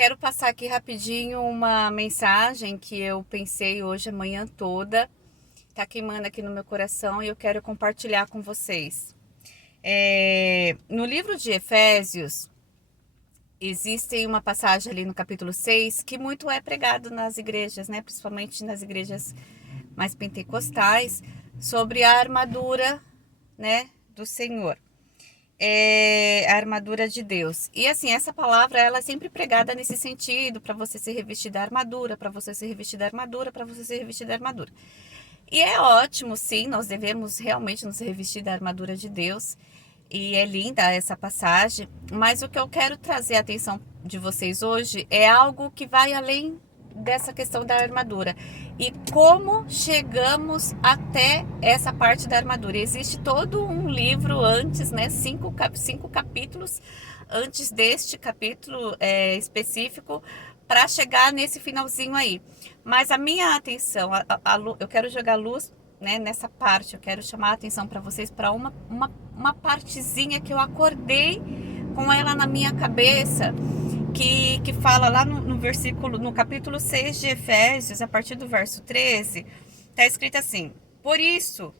Quero passar aqui rapidinho uma mensagem que eu pensei hoje a manhã toda, tá queimando aqui no meu coração e eu quero compartilhar com vocês. No livro de Efésios, existe uma passagem ali no capítulo 6 que muito é pregado nas igrejas, né? Principalmente nas igrejas mais pentecostais, sobre a armadura, né, do Senhor. A armadura de Deus. E assim, essa palavra ela é sempre pregada nesse sentido, para você se revestir da armadura, para você se revestir da armadura, para você se revestir da armadura. E é ótimo, sim, nós devemos realmente nos revestir da armadura de Deus. E é linda essa passagem, mas o que eu quero trazer a atenção de vocês hoje é algo que vai além dessa questão da armadura. E como chegamos até essa parte da armadura? Existe todo um livro antes, né? Cinco capítulos antes deste capítulo específico para chegar nesse finalzinho aí. Mas a minha atenção, eu quero jogar luz, né, nessa parte. Eu quero chamar a atenção para vocês para uma partezinha que eu acordei com ela na minha cabeça, que fala lá no versículo, no capítulo 6 de Efésios, a partir do verso 13, tá escrito assim: por isso,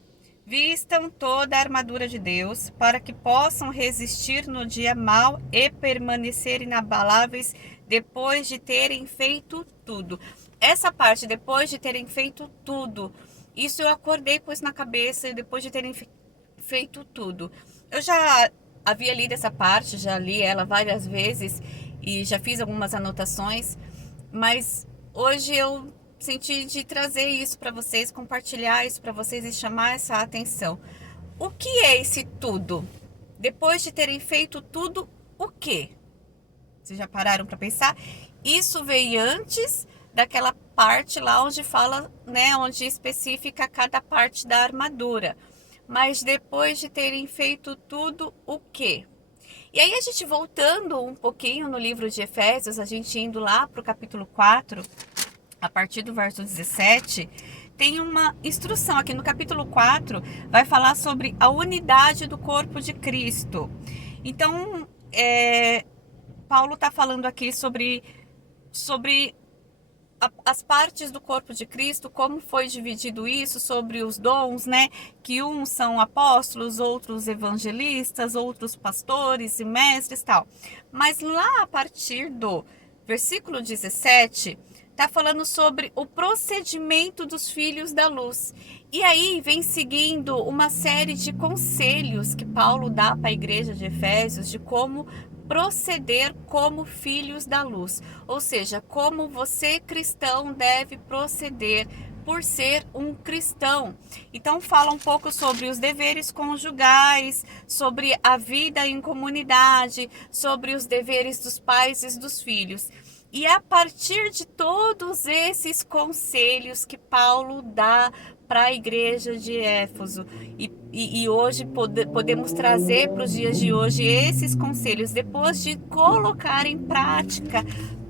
vistam toda a armadura de Deus, para que possam resistir no dia mau e permanecer inabaláveis depois de terem feito tudo. Essa parte, depois de terem feito tudo, isso eu acordei com isso na cabeça, depois de terem feito tudo. Eu já havia lido essa parte, já li ela várias vezes e já fiz algumas anotações, mas hoje eu senti de trazer isso para vocês, compartilhar isso para vocês e chamar essa atenção. O que é esse tudo? Depois de terem feito tudo, o quê? Vocês já pararam para pensar? Isso veio antes daquela parte lá onde fala, né, onde especifica cada parte da armadura. Mas depois de terem feito tudo, o quê? E aí a gente voltando um pouquinho no livro de Efésios, a gente indo lá para o capítulo 4, a partir do verso 17, tem uma instrução aqui no capítulo 4, vai falar sobre a unidade do corpo de Cristo. Então, Paulo está falando aqui sobre as partes do corpo de Cristo, como foi dividido isso, sobre os dons, né? Que uns são apóstolos, outros evangelistas, outros pastores e mestres, tal. Mas lá a partir do versículo 17, tá falando sobre o procedimento dos filhos da luz. E aí vem seguindo uma série de conselhos que Paulo dá para a igreja de Efésios de como proceder como filhos da luz, ou seja, como você cristão deve proceder por ser um cristão. Então fala um pouco sobre os deveres conjugais, sobre a vida em comunidade, sobre os deveres dos pais e dos filhos. E a partir de todos esses conselhos que Paulo dá para a igreja de Éfeso, e hoje podemos trazer para os dias de hoje esses conselhos, depois de colocar em prática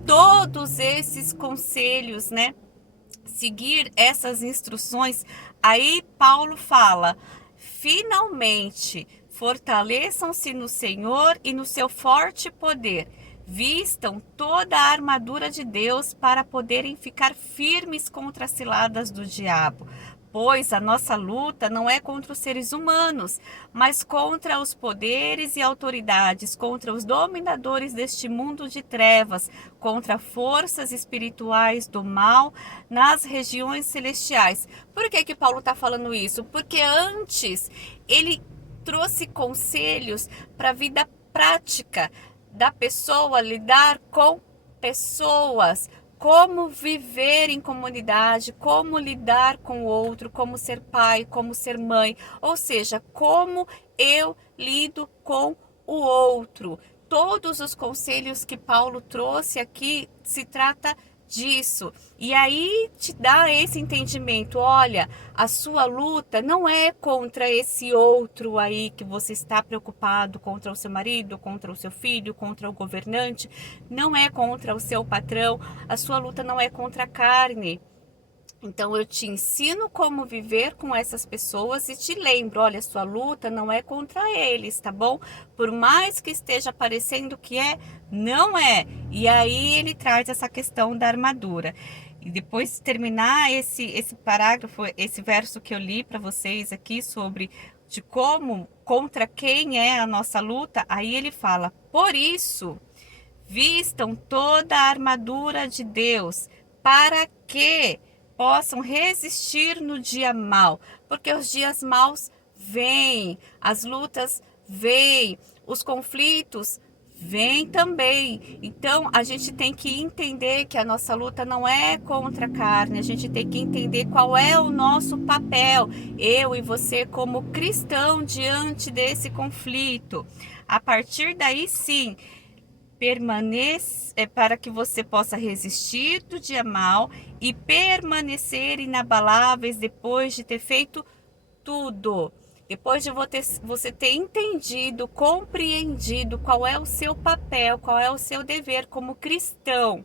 todos esses conselhos, né? Seguir essas instruções, aí Paulo fala: finalmente, fortaleçam-se no Senhor e no seu forte poder. Vistam toda a armadura de Deus para poderem ficar firmes contra as ciladas do diabo. Pois a nossa luta não é contra os seres humanos, mas contra os poderes e autoridades, contra os dominadores deste mundo de trevas, contra forças espirituais do mal nas regiões celestiais. Por que Paulo está falando isso? Porque antes ele trouxe conselhos para a vida prática da pessoa, lidar com pessoas, como viver em comunidade, como lidar com o outro, como ser pai, como ser mãe, ou seja, como eu lido com o outro. Todos os conselhos que Paulo trouxe aqui se trata disso. E aí te dá esse entendimento, olha, a sua luta não é contra esse outro aí que você está preocupado, contra o seu marido, contra o seu filho, contra o governante, não é contra o seu patrão, a sua luta não é contra a carne, Então eu te ensino como viver com essas pessoas e te lembro, olha, sua luta não é contra eles, tá bom? Por mais que esteja parecendo que é, não é. E aí ele traz essa questão da armadura. E depois de terminar esse parágrafo, esse verso que eu li para vocês aqui sobre de como, contra quem é a nossa luta, aí ele fala: por isso, vistam toda a armadura de Deus, para que possam resistir no dia mau, porque os dias maus vêm, as lutas vêm, os conflitos vêm também. Então a gente tem que entender que a nossa luta não é contra a carne, a gente tem que entender qual é o nosso papel, eu e você como cristão diante desse conflito. A partir daí sim, para que você possa resistir do dia mal e permanecer inabaláveis depois de ter feito tudo. Depois de você ter entendido, compreendido qual é o seu papel, qual é o seu dever como cristão,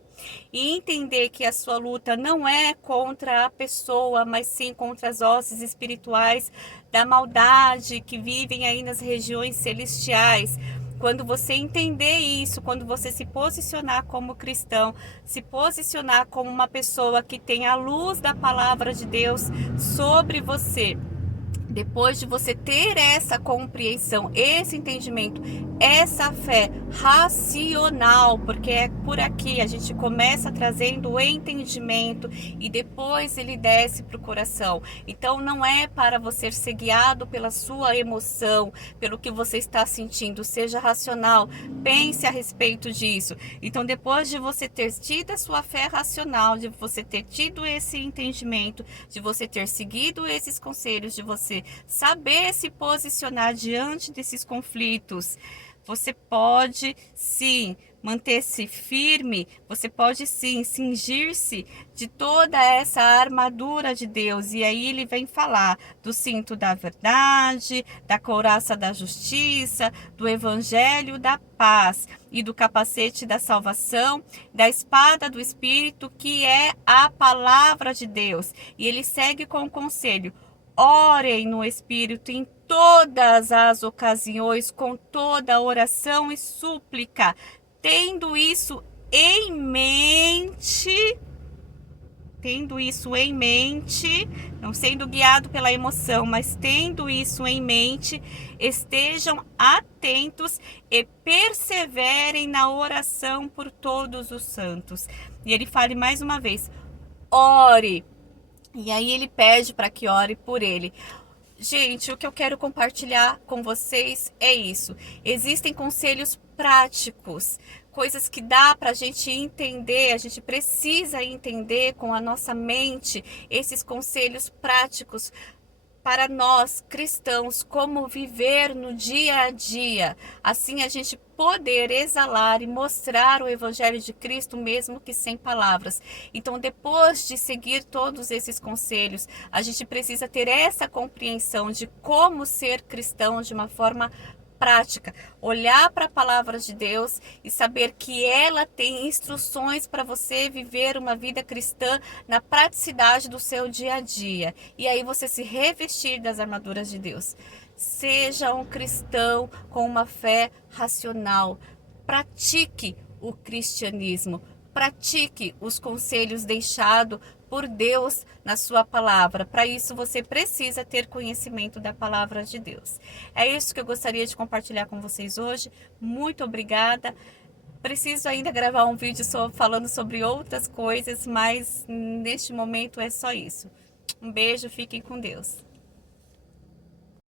e entender que a sua luta não é contra a pessoa, mas sim contra as hostes espirituais da maldade que vivem aí nas regiões celestiais. Quando você entender isso, quando você se posicionar como cristão, se posicionar como uma pessoa que tem a luz da palavra de Deus sobre você, depois de você ter essa compreensão, esse entendimento, essa fé racional, porque é por aqui a gente começa trazendo o entendimento e depois ele desce para o coração. Então não é para você ser guiado pela sua emoção, pelo que você está sentindo, seja racional, pense a respeito disso. Então depois de você ter tido a sua fé racional, de você ter tido esse entendimento, de você ter seguido esses conselhos, de você saber se posicionar diante desses conflitos, você pode sim manter-se firme, você pode sim cingir-se de toda essa armadura de Deus. E aí ele vem falar do cinto da verdade, da couraça da justiça, do evangelho da paz e do capacete da salvação, da espada do Espírito, que é a palavra de Deus. E ele segue com o conselho: orem no Espírito em todas as ocasiões, com toda oração e súplica, tendo isso em mente, não sendo guiado pela emoção, mas tendo isso em mente, estejam atentos e perseverem na oração por todos os santos. E ele fala mais uma vez: ore. E aí ele pede para que ore por ele. Gente, o que eu quero compartilhar com vocês é isso. Existem conselhos práticos, coisas que dá para a gente entender, a gente precisa entender com a nossa mente esses conselhos práticos para nós cristãos, como viver no dia a dia, assim a gente poder exalar e mostrar o evangelho de Cristo mesmo que sem palavras. Então, depois de seguir todos esses conselhos, a gente precisa ter essa compreensão de como ser cristão de uma forma prática, olhar para a palavra de Deus e saber que ela tem instruções para você viver uma vida cristã na praticidade do seu dia a dia. E aí você se revestir das armaduras de Deus. Seja um cristão com uma fé racional. Pratique o cristianismo. Pratique os conselhos deixados por Deus na sua palavra. Para isso você precisa ter conhecimento da palavra de Deus. É isso que eu gostaria de compartilhar com vocês hoje. Muito obrigada. Preciso ainda gravar um vídeo falando sobre outras coisas, mas neste momento é só isso. Um beijo, fiquem com Deus.